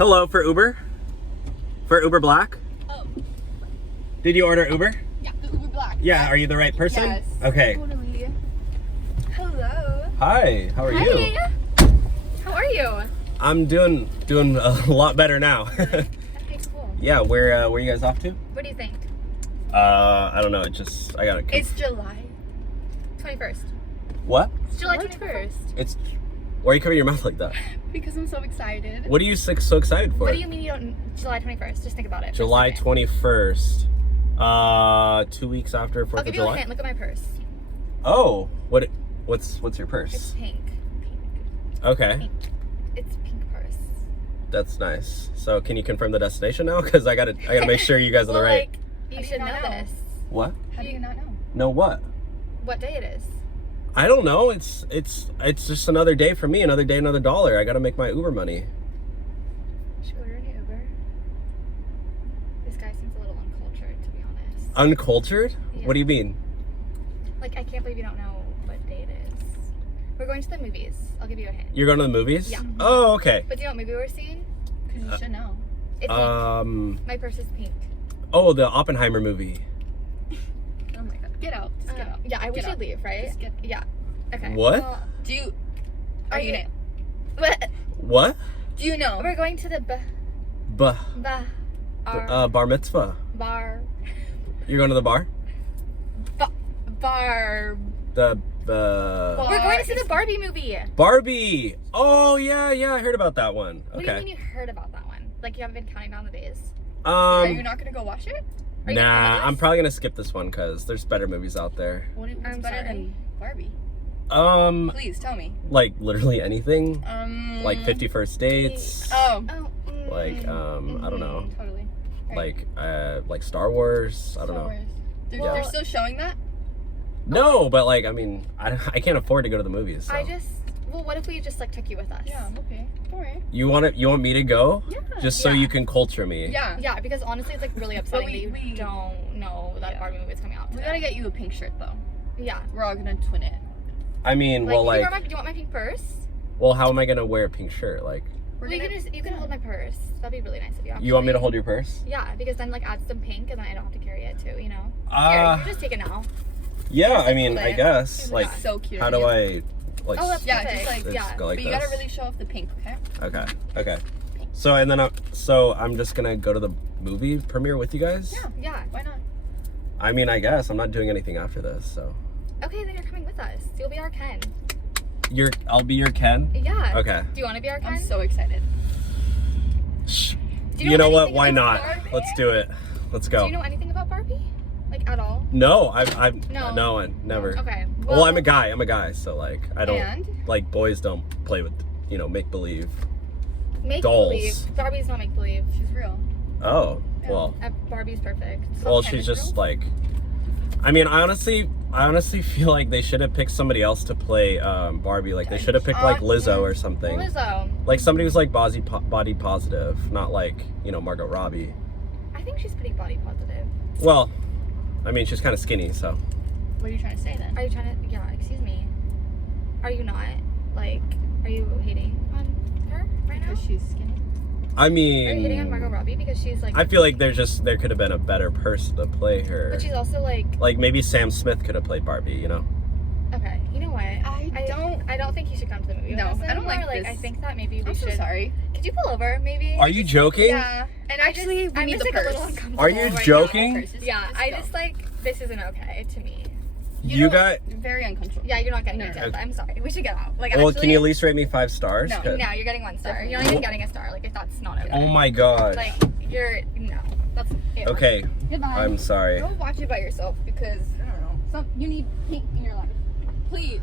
Hello, for Uber? For Uber Black? Oh. Did you order Uber? Yeah, the Uber Black. Yeah, are you the right person? Yes. Okay. Totally. Hello. Hi, how are you? How are you? I'm doing a lot better now. Okay, cool. Yeah, where you guys off to? What do you think? I don't know, I gotta... It's July 21st. What? It's July 21st. Why are you covering your mouth like that? Because I'm so excited. What are you so excited for? What do you mean you don't... July 21st? Just think about it. July 21st. 2 weeks after 4th of July? I'll give you a hint. Look at my purse. Oh, what's your purse? It's pink. Okay. Pink. It's pink purse. That's nice. So can you confirm the destination now? Because I gotta make sure you guys are the right. Like, you should know this. What? How do you not know? Know what? What day it is? I don't know. It's just another day for me. Another day, another dollar. I gotta make my Uber money. Should we order an Uber? This guy seems a little uncultured, to be honest. Uncultured? Yeah. What do you mean? Like, I can't believe you don't know what day it is. We're going to the movies. I'll give you a hint. You're going to the movies? Yeah. Oh, okay. But do you know what movie we're seeing? Because you should know. It's pink. My purse is pink. Oh, the Oppenheimer movie. Oh my god. Get out. Just get out. Yeah, we should leave, right? Just get... Yeah. Okay. What? Well, are you know? What? What? Do you know? We're going to the Bar mitzvah. Bar. You're going to the bar? Bar. We're going to see the Barbie movie. Barbie. Oh yeah, I heard about that one. Okay. What do you mean you heard about that one? Like you haven't been counting down the days? Are you not gonna go watch it? Nah, I'm probably gonna skip this one because there's better movies out there. What's better than Barbie? Please tell me. Like literally anything. Like 50 First Dates. Like I don't know. Totally. Right. Like Star Wars. I don't know. They're still showing that? No, but like I mean, I can't afford to go to the movies. So. Well, what if we just like took you with us? Yeah, okay. Alright. You want me to go? Yeah. Just so you can culture me. Yeah. Yeah, because honestly, it's like really upsetting that you don't know that Barbie movie is coming out. We gotta get you a pink shirt though. Yeah. We're all gonna twin it. I mean, do you want my pink purse? Well, how am I gonna wear a pink shirt? Like. You can hold my purse. That'd be really nice of you. Actually. You want me to hold your purse? Yeah, because then like add some pink, and then I don't have to carry it too. You know. Here, you just take it now. Yeah, I mean, I guess. Like, so cute. how do I, like? Oh, that's just like go like but you gotta really show off the pink, okay? Okay. So and then I'm just gonna go to the movie premiere with you guys. Yeah. Why not? I mean, I guess I'm not doing anything after this, so. Okay, then you're coming with us. You'll be our Ken. I'll be your Ken? Yeah. Okay. Do you want to be our Ken? I'm so excited. You know what? Why not? Let's do it. Let's go. Do you know anything about Barbie? Like at all? No, no, never. Okay. Well, I'm a guy, so like I don't And? like boys don't play with make believe. Make dolls. believe. Barbie's not make believe. She's real. Oh, well. Barbie's perfect. Well, she's just like. I mean, I honestly feel like they should have picked somebody else to play Barbie. Like they should have picked like Lizzo or something. Lizzo. Like somebody who's like body positive, not like Margot Robbie. I think she's pretty body positive. Well, I mean she's kind of skinny, so. What are you trying to say then? Are you trying to? Yeah. Excuse me. Are you not like? Are you hating on her right now? Because she's skinny. I mean. Are you hating on Margot Robbie because she's like? I feel like there could have been a better person to play her. But she's also like. Like maybe Sam Smith could have played Barbie, you know? Okay, you know what? I don't think you should come to the movie. No, with us I don't anymore. like this. I think that maybe we I'm should. so sorry. Could you pull over, maybe? Are you joking? Yeah. And actually, I'm need just the like a little purse. uncomfortable. Are you right joking? now. Yeah, I just like this isn't okay to me. You got. Very uncomfortable. Yeah, you're not getting it. Okay. I'm sorry. We should get out. Like, Well, actually, can you at least rate me 5 stars? No. No, you're getting 1 star. You're not even getting a star. Like, if that's not okay. Oh my god. Like, that's it. Okay. Goodbye. I'm sorry. Go watch it by yourself because I don't know. You need pink in your life. Please.